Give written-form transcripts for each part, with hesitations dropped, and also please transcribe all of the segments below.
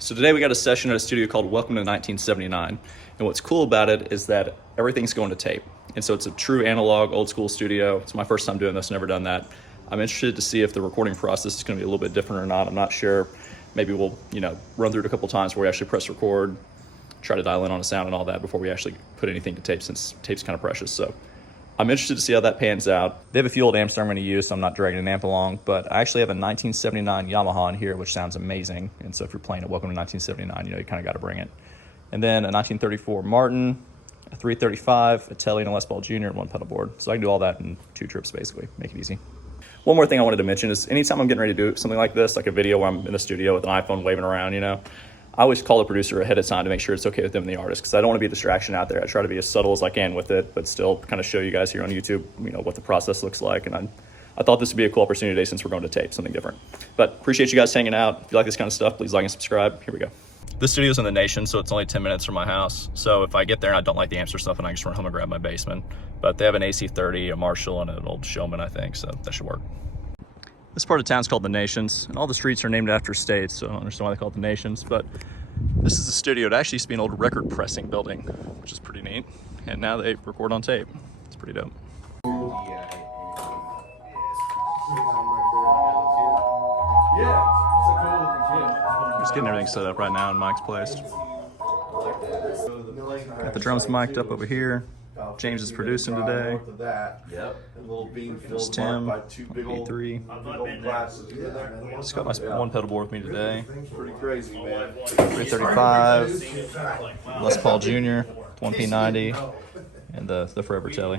So today we got a session at a studio called Welcome to 1979. And what's cool about it is that everything's going to tape. And so it's a true analog, old school studio. It's my first time doing this, never done that. I'm interested to see if the recording process is going to be a little bit different or not. I'm not sure. Maybe we'll, run through it a couple times where we actually press record, try to dial in on a sound and all that before we actually put anything to tape, since tape's kind of precious. So I'm interested to see how that pans out. They have a few old amps that I'm going to use, so I'm not dragging an amp along, but I actually have a 1979 Yamaha in here, which sounds amazing. And so if you're playing at Welcome to 1979, you kind of got to bring it. And then a 1934 Martin, a 335, a Tele and a Les Paul Jr., and one pedal board. So I can do all that in 2 trips, basically. Make it easy. One more thing I wanted to mention is anytime I'm getting ready to do something like this, like a video where I'm in the studio with an iPhone waving around, I always call the producer ahead of time to make sure it's okay with them and the artist, because I don't want to be a distraction out there. I try to be as subtle as I can with it, but still kind of show you guys here on YouTube, what the process looks like. And I thought this would be a cool opportunity today since we're going to tape, something different. But appreciate you guys hanging out. If you like this kind of stuff, please like and subscribe. Here we go. This studio's in the Nation, so it's only 10 minutes from my house. So if I get there and I don't like the amps or stuff, and I just run home and grab my basement. But they have an AC30, a Marshall, and an old Showman, I think, so that should work. This part of town's called the Nations, and all the streets are named after states, so I don't understand why they call it the Nations, but this is a studio. It actually used to be an old record pressing building, which is pretty neat. And now they record on tape. It's pretty dope. Just getting everything set up right now, and mic's placed. Got the drums mic'd up over here. James is producing today. It's Tim, E3. Just got my one pedal board with me today. 335, Les Paul Jr., 1P90, and the Forever Tele.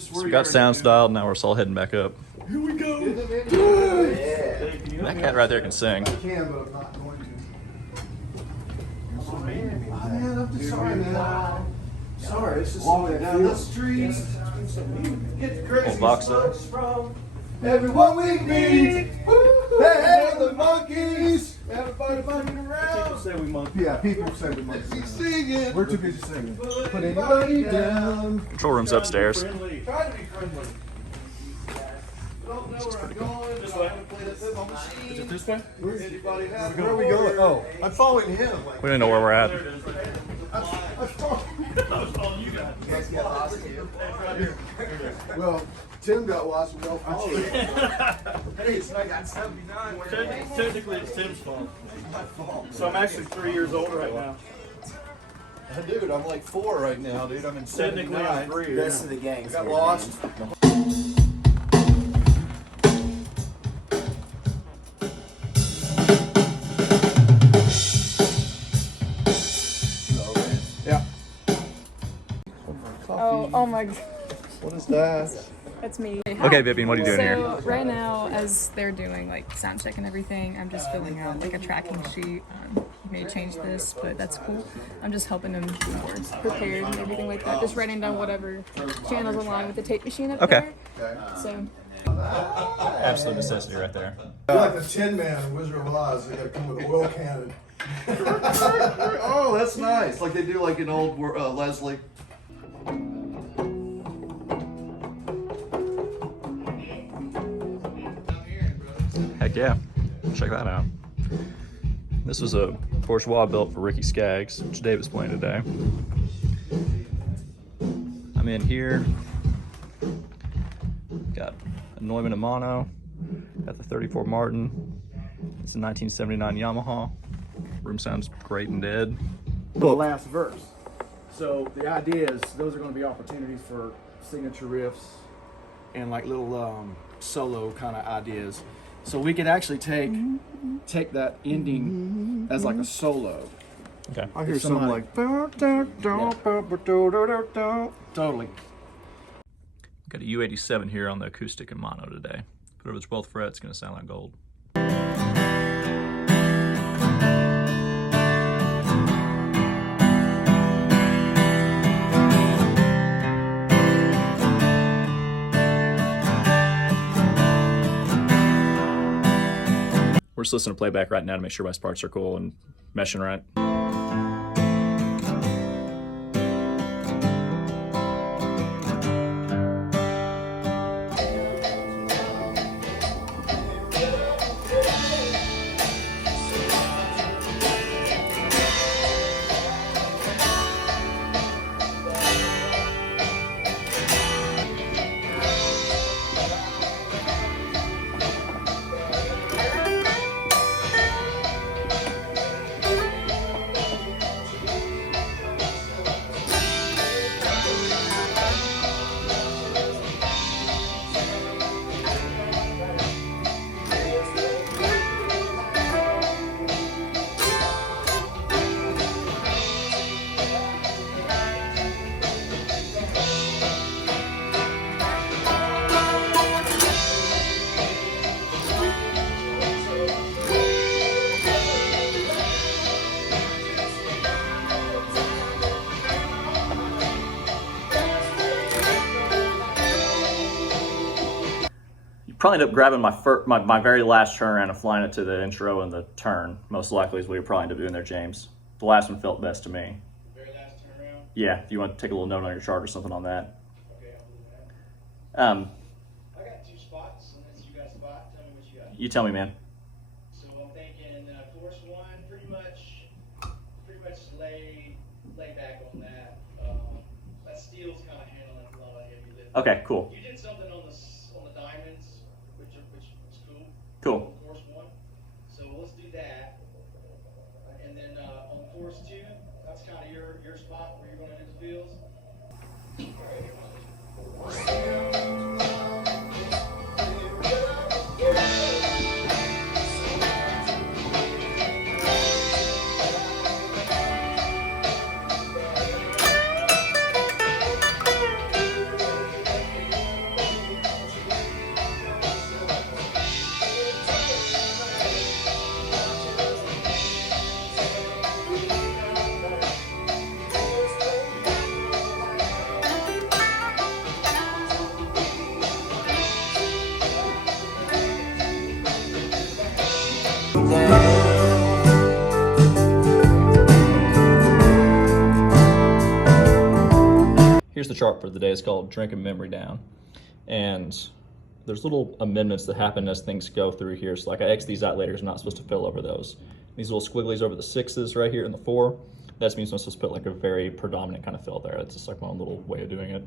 So we got sounds dialed, now we're all heading back up. Here we go! That cat right there can sing. I can, but I'm not going to. Oh man, I'm just sorry, man. Sorry, it's just walking down the street. Get the crazy box up. From everyone we meet. Hey, the monkeys. Everybody monkeying around. People say we monkey. Yeah, people say we monkey. Singing. We're too busy singing. Put anybody down. Control room's upstairs. Try to be friendly. Don't know where I'm going. This way. Is it this way? Where are we going? Oh, I'm following him. We don't know where we're at. Well, Tim got lost. We all followed him. Hey, so I got 79. Technically, it's Tim's fault. So I'm actually 3 years older right now. Dude, I'm like 4 right now, dude. I'm in 79. Technically, I'm 3. Rest of the gang I got lost. Oh my god. What is that? That's me. Okay, Vivian, what are you doing here? So right now, as they're doing like sound check and everything, I'm just filling out like a tracking sheet. You may change this, but that's cool. I'm just helping them prepared and everything like that. Just writing down whatever channels align with the tape machine up there. So. Absolute necessity right there. You're like the Tin Man in Wizard of Oz. They got to come with a oil cannon. Oh, that's nice. Like they do like an old Leslie. Heck yeah, check that out. This was a bourgeois built for Ricky Skaggs, which Dave is playing today. I'm in here. Got a Neumann and mono. Got the 34 Martin. It's a 1979 Yamaha. Room sounds great and dead. The last verse. So the idea is those are going to be opportunities for signature riffs and like little solo kind of ideas. So we could actually take that ending as like a solo. Okay. I hear something like. Totally. Got a U87 here on the acoustic and mono today. Put over the 12th fret, it's gonna sound like gold. We're just listening to playback right now to make sure my parts are cool and meshing right. probably end up grabbing my very last turn around and flying it to the intro and the turn. Most likely is what you're probably end up doing there, James. The last one felt best to me. The very last turnaround? Yeah, if you want to take a little note on your chart or something on that. Okay, I'll do that. I got 2 spots, unless you got a spot. Tell me what you got. You tell me, man. So I'm thinking course 1, pretty much lay back on that. That steel's kind of handling a lot of heavy lifting. Okay, cool. You did something on the diamonds, which was cool. Cool. On course 1. So let's do that. And then on course 2, that's kind of your spot where you're going to hit the fields. Here's the chart for the day. It's called Drinking Memory Down. And there's little amendments that happen as things go through here. So like I X these out later because I'm not supposed to fill over those. These little squigglies over the 6s right here and the 4, that means I'm supposed to put like a very predominant kind of fill there. It's just like my own little way of doing it.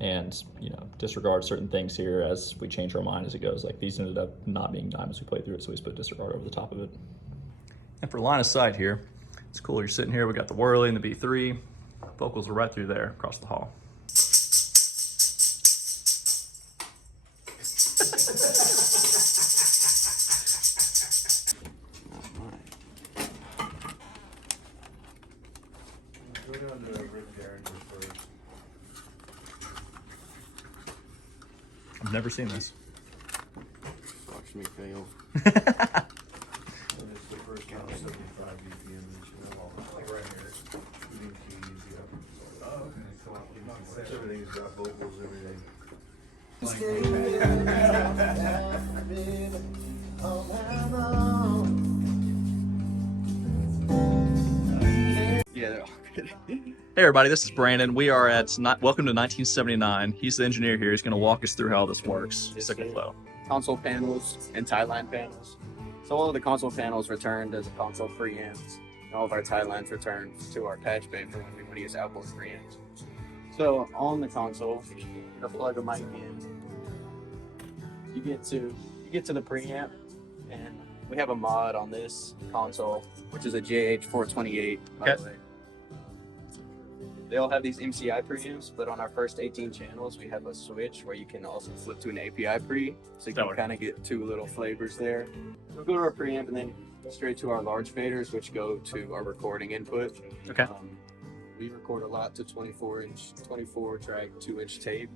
And, you know, disregard certain things here as we change our mind as it goes. Like these ended up not being diamonds as we played through it, so we just put disregard over the top of it. And for line of sight here, it's cool. You're sitting here, we got the whirly and the B3. Vocals are right through there across the hall. Go down to Rick Derringer first. I've never seen this. Watch me fail. And it's the first count, 75 BPM. Like right here. Leading keys, yeah. Oh, okay. Everything's got vocals, everything. Yeah, they're all good. Hey everybody, this is Brandon. We are at Welcome to 1979. He's the engineer here. He's going to walk us through how this works. Yes, Stick and sir. flow. Console panels and tie line panels. So all of the console panels returned as console preamps, and all of our tie lines returned to our patch bay for when we want to use outboard preamps. So on the console, you plug a mic in. You get to the preamp, and we have a mod on this console, which is a JH428, by the way. They all have these MCI preamps, but on our first 18 channels, we have a switch where you can also flip to an API pre, so you can kind of get 2 little flavors there. We'll go to our preamp and then straight to our large faders, which go to our recording input. Okay. We record a lot to 24 track, 2-inch tape,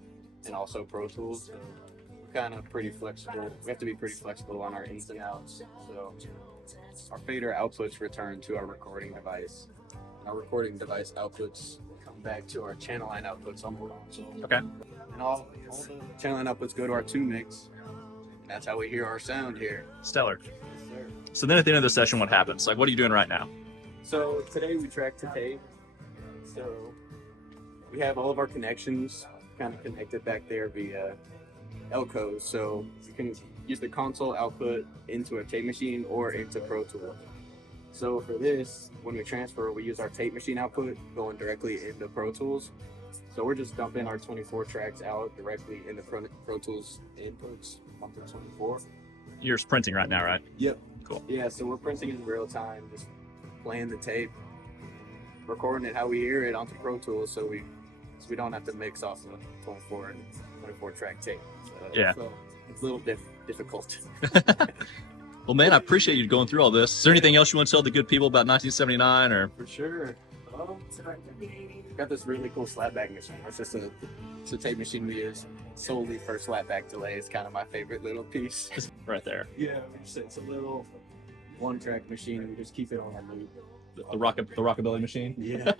and also Pro Tools. So we're kind of pretty flexible. We have to be pretty flexible on our ins and outs. So our fader outputs return to our recording device. Our recording device outputs come back to our channel line outputs on the console. Okay. And all the channel line outputs go to our 2 mix. And that's how we hear our sound here. Stellar. Yes, sir. So then at the end of the session, what happens? Like, what are you doing right now? So today we track to tape. So we have all of our connections kind of connected back there via Elcos. So you can use the console output into a tape machine or into Pro Tools. So for this, when we transfer, we use our tape machine output going directly into Pro Tools. So we're just dumping our 24 tracks out directly in the Pro Tools inputs, 1 through 24. You're printing right now, right? Yep. Cool. Yeah, so we're printing in real time, just playing the tape, recording it how we hear it onto Pro Tools, so we don't have to mix off of 24 track tape. So, Yeah. So it's a little difficult. Well, man, I appreciate you going through all this. Is there anything else you want to tell the good people about 1979 or? For sure. Got this really cool slapback machine. It's just a tape machine we use solely for slapback delay. It's kind of my favorite little piece. Right there. Yeah, it's a little 1-track machine, and we just keep it on a loop. The rockabilly machine? Yeah.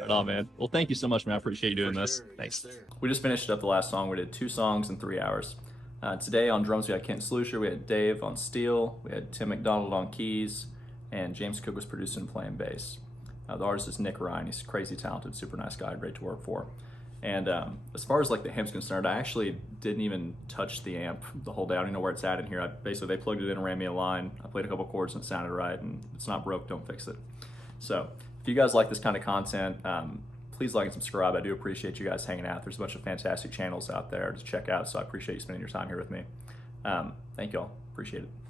Right on, man. Well, thank you so much, man. I appreciate you doing this. Thanks. We just finished up the last song. We did 2 songs in 3 hours. Today on drums we had Kent Slucher, we had Dave on steel, we had Tim McDonald on keys, and James Cook was producing and playing bass. The artist is Nick Ryan. He's crazy talented, super nice guy, great to work for. And as far as like the amp's concerned, I actually didn't even touch the amp the whole day. I don't even know where it's at in here. Basically, they plugged it in and ran me a line. I played a couple chords and it sounded right, and if it's not broke, don't fix it. So if you guys like this kind of content, please like and subscribe. I do appreciate you guys hanging out. There's a bunch of fantastic channels out there to check out, so I appreciate you spending your time here with me. Thank you all. Appreciate it.